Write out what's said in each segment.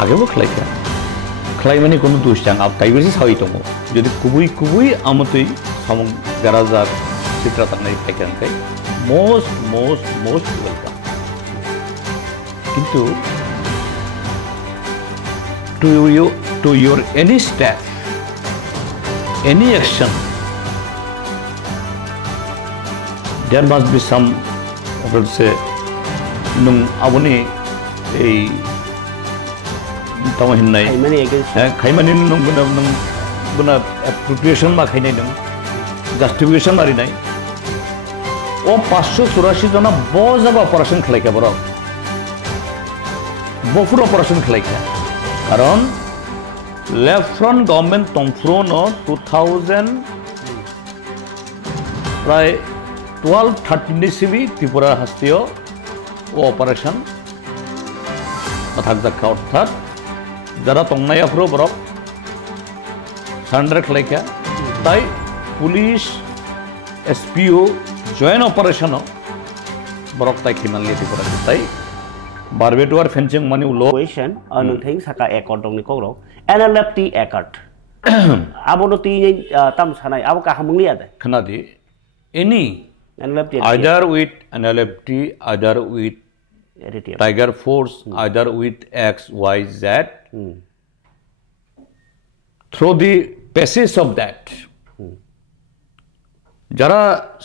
আগেও খাইকা খাইমানি কোনো দোষ চাং আপ কাইবেসি সাউই দङ যদি কুবুই আমতै সামং গারাজার চিত্রা তাंनाय ফাইকাंखाय most ওয়েলকাম কিন্তু to your any step any action there must be some say nung aboni ei tamo hinnai khaimani nung buna appropriation ma khainai nung justification mari nai o 584 jona bojaga operation khlaika boro bofur operation khlaika karon left front government tongfrono 2000 প্রায় 12-13 CB Tripura হাস্তীয় ও operation অথাক অর্থাৎ যারা তংনাই Afro বরফ surrender খালাইকা তাই police SPO joint operation বরফ তাই খিমানলি ত্রিপুরা তাই বারবেটুয়ার fencing money উলো question nungtheng saka accord dongni kogrok NLFT accord abono ti tam sanai abo ka hamungli ade khnadi any NLFT either with NLFT either with Tiger Force either with XYZ through the passage of that jara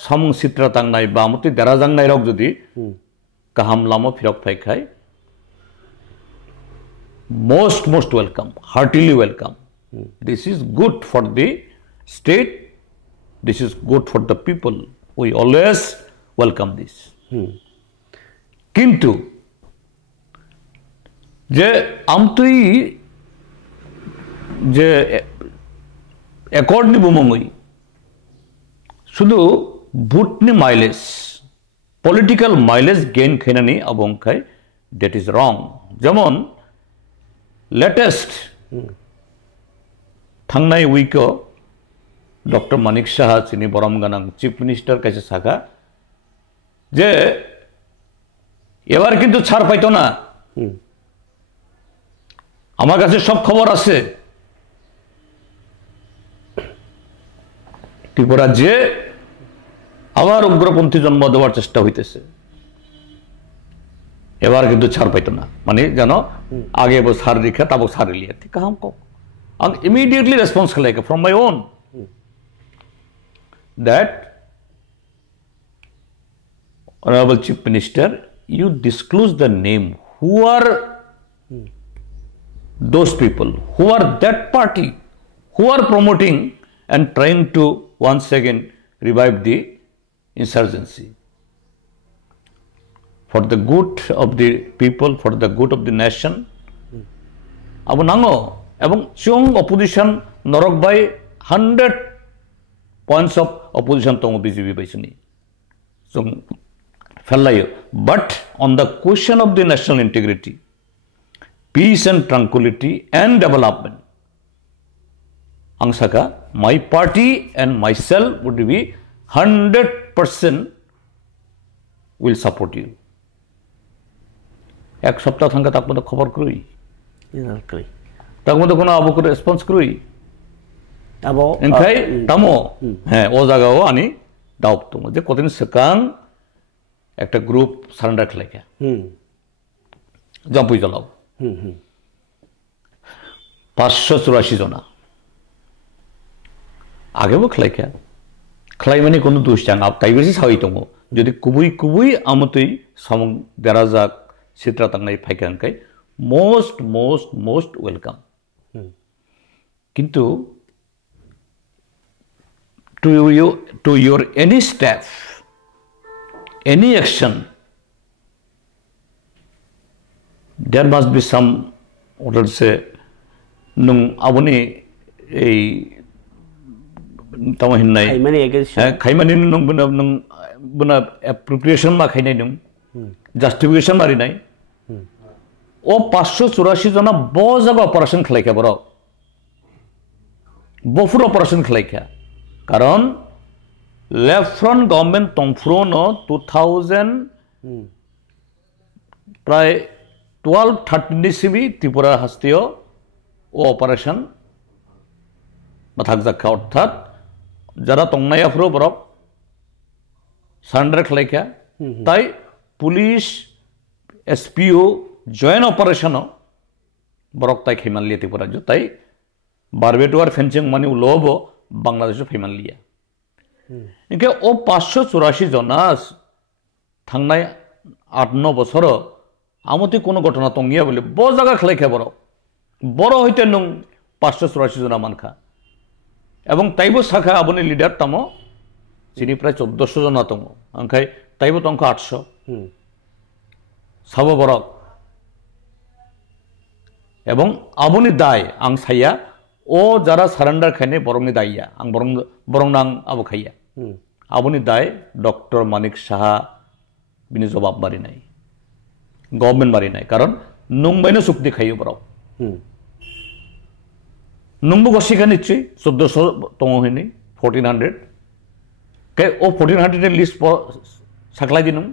samung sitra tangnai ba amoti darajangnai rok jodi kaham lamo phirok phaikhai most welcome heartily welcome this is good for the state this is good for the people we always welcome this কিন্তু যে আমতই যে accord নিব মঙ্গই শুধু ভোটনি mileage political mileage gain খাইনানি আবংখাই that is wrong যেমন লেটেস্ট থাংনাই উইক ডক্টর মানিক সাহা চিনি বরম গানাং চিফ মিনিস্টার কাছে সাকা যে এবার কিন্তু ছাড় পাইতো না আমার কাছে সব খবর আছে ত্রিপুরা যে আবার উগ্রপন্থী জন্ম দেওয়ার চেষ্টা হইতেছে এবার কিন্তু ছাড় পাইতো না মানে জানো আগে বো সার রেখা তাবো সার লিয়া থি কাম কো আং ইমিডিয়েটলি রেসপন্স খেলাইকে from my own that honorable chief minister you disclose the name who are those people who are that party who are promoting and trying to once again revive the insurgency for the good of the people for the good of the nation abo nango ebong chung opposition norok by 100 points of opposition tong BJP baisuni so fellayo but on the question of the national integrity peace and tranquility and development angsaka my party and myself would be 100% will support you এক সপ্তাহ থাকা তার মধ্যে খবর করি তার মধ্যে কোনো আবু করে রেসপন্স করি abo enkai tamo o jagao ani dauk tomo je kotin sekang একটা গ্রুপ সারেন্ডার খেলাইকা জম্পুই জ্বলাও 584 জনা আগেও খেলাইকা খাইমানি কোনো দোষ চাং আপ কাইবেসি সাউই দङ যদি কুবুই আমতই সামং গারাজাক চিত্রা তাंनाय ফাইকাंखाय most ওয়েলকাম কিন্তু to your any step any action there must be some what to say nung aboni ei tamo hinnai khaimani nung buna appropriation ma khainai nung justification mari nai o 584 jona bojaga operation khlaika boro bofur operation khlaika কারণ left front government তংফ্রোনো 2000 প্রায় 12-13 CB Tripura হাস্তীয় ও operation মাথাকজাক্কা অর্থাৎ যারা তংনাইয়াফ্রো বরক surrender খালাইকা তাই police SPO joint operation বরক তাই খেমানলিয়া ত্রিপুরা তাই বারবেটুয়ার fencing মানে লব বাংলাদেশ ফেমানলিয়া ইনকে ও 584 জনা থাংনাই 8-9 বছর আমতি কোনো ঘটনা তঙ্গিয়া বলে ব জায়গা খালাইখা বড় হইতে নং 584 জনা মানখা এবং তাইবো শাখা আবনি লিডার তামো যিনি প্রায় 1400 জনা তঙ্গ আংখাই তাইবো তঙ্ক 800 সাবো বরক এবং আবনি দায় আং সাইয়া ও যারা সারেন্ডার খাইনে বরংনি দাইয়া আং বরং নাং আবো খাইয়া আবনি দায় ডক্টর মানিক সাহা বিনি জবাব মারি নাই গভর্নমেন্ট মারি নাই কারণ নুংবাইনো চুক্তি খাইও বরক নুংবু গসিখা নিশ্চয়ই 1400 তঙ্গ হয়নি 1400 কে ও 1400 এর লিস্ট সাকলাই দিনুম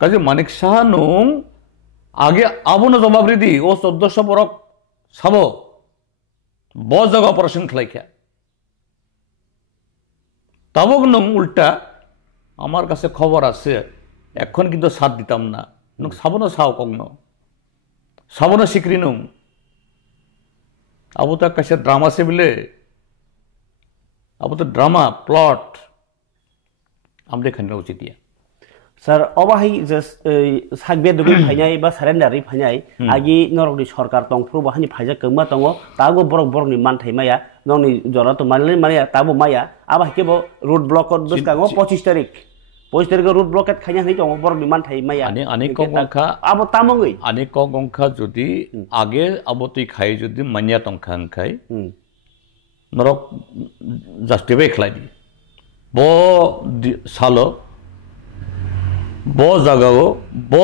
কাজে মানিক সাহা নুং আগে আবনো জবাব রেদি ও 1400 বরক সাবো বড় জায়গা অপারেশন খালাইখা তাবক নং উল্টা আমার কাছে খবর আছে এখন কিন্তু সাথ দিতাম না সাবনো সাও কগ্ন সাবনো সিক্রি নং আবু তো কাছে ড্রামা সে বলে আবু তো ড্রামা প্লট আমাদের এখানে উচিত দিয়া স্যার অবাহি যে সাকবে দুবি ফাইনাই বা সারেন্ডারি ফাইনাই আগি নরকনি সরকার তংফ্রু বাহানি ফাইজা কংমা তঙ্গ তাগো বরক বরকনি মানথাই মায়া নংনি জরা তো মানলে মায়া তাবো মায়া আবা কেবো রোড ব্লক দসকাগো 25 তারিখ 25 তারিখ রোড ব্লকেট খাইনা হই তঙ্গ বরকনি মানথাই মায়া আনি কংখা আবো তামঙ্গই আনি কংখা যদি আগে আবতি খাই যদি মানিয়া তংখান খাই নরক জাস্টিফাই খালাই দি ব সালো ব জাগাও ব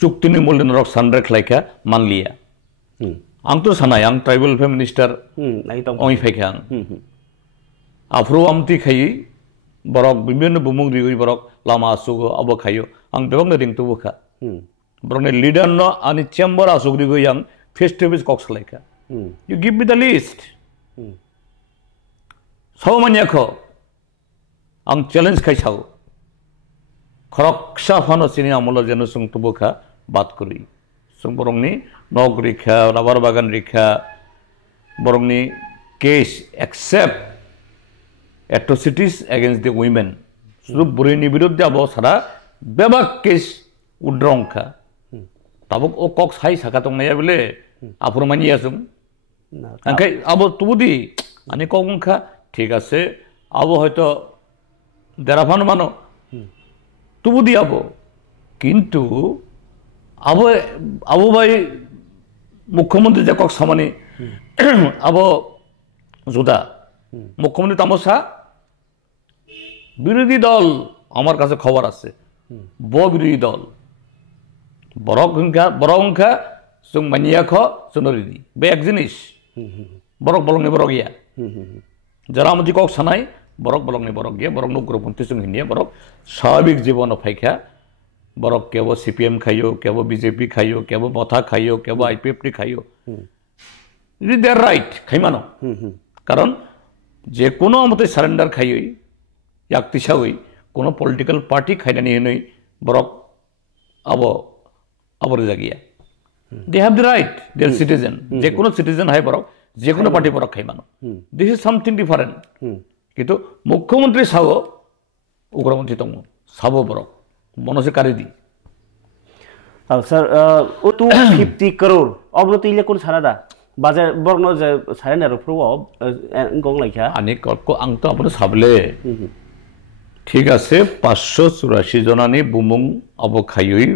চুক্তিনি মূল্য নরক সান্ডার খালাইখা মানলিয়া আং তো সানাই আং ট্রাইবেল ওয়েলফেয়ার মিনিস্টার অমি ফাইখা আং আফ্রো আমতি খাই বরক বিভিন্ন বুমুং রিগুই বরক লামা আসুগো আবো খাইও আং বেগং রিং তো বুখা বরনে লিডার ন আনি চেম্বার আসুগ রিগুই আং ফেস টু ফেস কক্স লাইখা you give me the list সৌমানিয়া খ আং চ্যালেঞ্জ খাই সাও খরকসা ফানো চিনি আমল যেন সুং তুবুখা বাদ করি সুং বরংনি নগ রিখা রাবার বাগান রিখা বরংনি কেস একসেপ্ট অ্যাট্রোসিটিস এগেন্স্ট দি উইমেন শুধু বুড়িনি বিরুদ্ধে আবো সারা বেবাক কেস উড্রংখা তাবক ও কক সাই সাকা তংনাইয়া বলে আফুর মানি আসুম আংখাই আবো তুবুদি আনি কংখা ঠিক আছে আবো হয়তো দেরাফানো মানো তবু দিয়াবো কিন্তু আবো আবু ভাই মুখ্যমন্ত্রী যে কক সামানি আবো জুদা মুখ্যমন্ত্রী তামসা বিরোধী দল আমার কাছে খবর আছে বিরোধী দল বড় সংখ্যা जों मानिया ख सोनरिदी बे एक जिनिस बरक बलंनि बरक गैया जरा मति कक सानाय बरक बलंनि बरक गैया बरक नग्रपन्थि जों हिनिया बरक स्वाभाविक जीवन फाइखा बरक केबो सीपीएम खायो केबो बीजेपी खायो केबो मथा खायो केबो आईपीएफटी खायो दे आर राइट खाइमानो कारण जे कोनो मते सारेन्डार खायो याक्तिसावै कोनो पलिटिकल पार्टी खाइनानै होनै बरक आबो आबर जागिया they have the right they are citizen যে কোনো citizen হয় বরক যে কোনো party Borok খাইমানো this is something different কিন্তু মুখ্যমন্ত্রী সাও উগ্রমন্ত্রী তঙ্গ সাবো বরক মনসে কারি দি স্যার ও 250 crore অবলতি ইলে কোন সারাদা বাজার বর্ণ যে সারেন্ডার প্রো গং লাইখা আনি কলকো আং তো আপনি সাবলে ঠিক আছে 584 জনানি বুমুং অব খাইই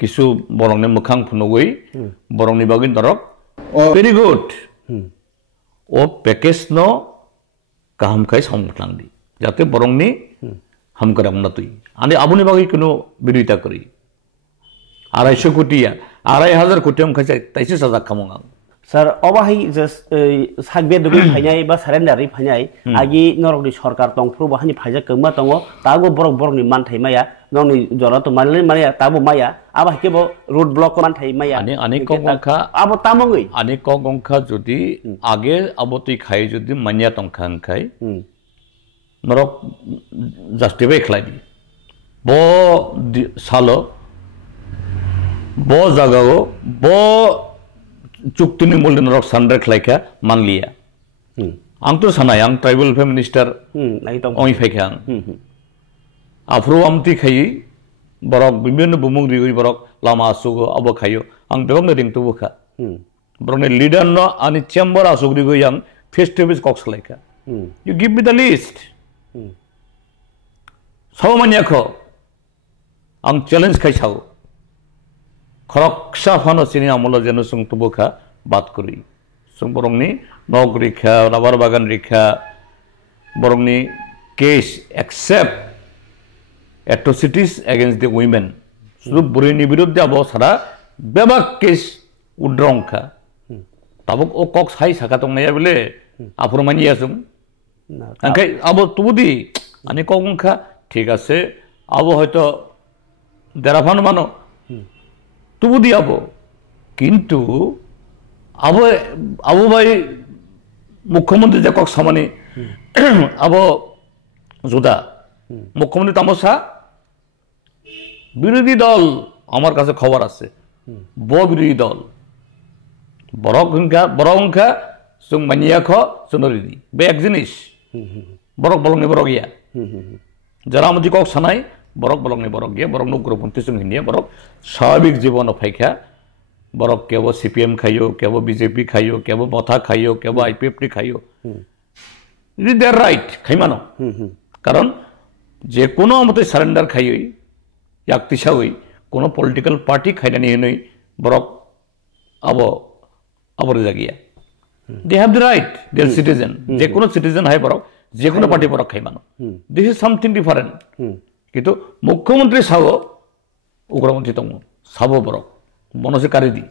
কিছু বরংনি মুখাং ফুনগৈ বরংনি বাগিন দরক ভেরি গুড ও প্যাকেজ ন কাহাম খাই সমলাংদি যাতে বরংনি হাম করে উন্নতি আনি আবুনি বাগি কোনো বিরোধিতা করি 250 কোটি 2500 কোটি খাই তাইছে সাজা খামং স্যার অবাহি যে সাকবে দুবি ফাইনাই বা সারেন্ডারি ফাইনাই আগি নরকনি সরকার তংফ্রু বাহানি ফাইজা কমা তঙ্গ তাগো বরক বরকনি মানথাই মায়া nongni jora to malai maya tabo maya aba kebo road block man thai maya ani kongkha abo tamongoi ani kongkha jodi age aboti khai jodi manya tongkha khai norok justify khlai di bo salo bo jagao bo chuktini mulde norok sandre khlaika manliya ang to sanai ang tribal affairs minister oi phekha afro amti khai borok bibinno bumung ri borok lama asugo abo khayo ang debong ring tu bukha borok ne leader no ani chamber asug ri go yang face to face cox laika you give me the list saumanya kho ang challenge khai chau khoroksa phano sini amolo jeno sung tu bukha bat kuri sung borong ni nog rikha rabar bagan rikha borong ni case accept atrocities against the women শুধু বুড়িনি বিরুদ্ধে আবো সারা বেবাক case উড্রংখা তাবক ও cock সাই সাকা তং নাইয়া বলে আফুর মানি আসুম আঙ্কাই আবো তুবুদি আনি কংখা ঠিক আছে আবো হয়তো দেরাফান মানো তুবুদি আবো কিন্তু আবো আবো ভাই মুখ্যমন্ত্রী যে কক সামানি আবো জুদা মুখ্যমন্ত্রী তামসা বিরোধী দল আমার কাছে খবর আছে বিরোধী দল বড় সংখ্যা जों मानिया ख सोनरिदी बे एक जिनिस बरक बलंनि बरक गैया जरामति कक सानाय बरक बलंनि बरक गैया बरक नग्रपन्थि जों हिनिया बरक स्वाभाविक जीवन फायखा बरक केबो सीपीएम खायो केबो बीजेपी खायो केबो मथा खायो केबो आईपीएफटी खायो इट देयर राइट खाइमानो कारण जे कोनो मते सारेन्डार खायो याक्तिसावै कोनो पॉलिटिकल पार्टी खाइनानै होनै बरक आबर जागिया they have the right they are citizen जे कोनो citizen है बरक जे कोनो party Barak खाइमानो this is something different किन्तु मुख्यमंत्री सावो उग्रपन्थी दङ साबो बरक मनसे कारिदि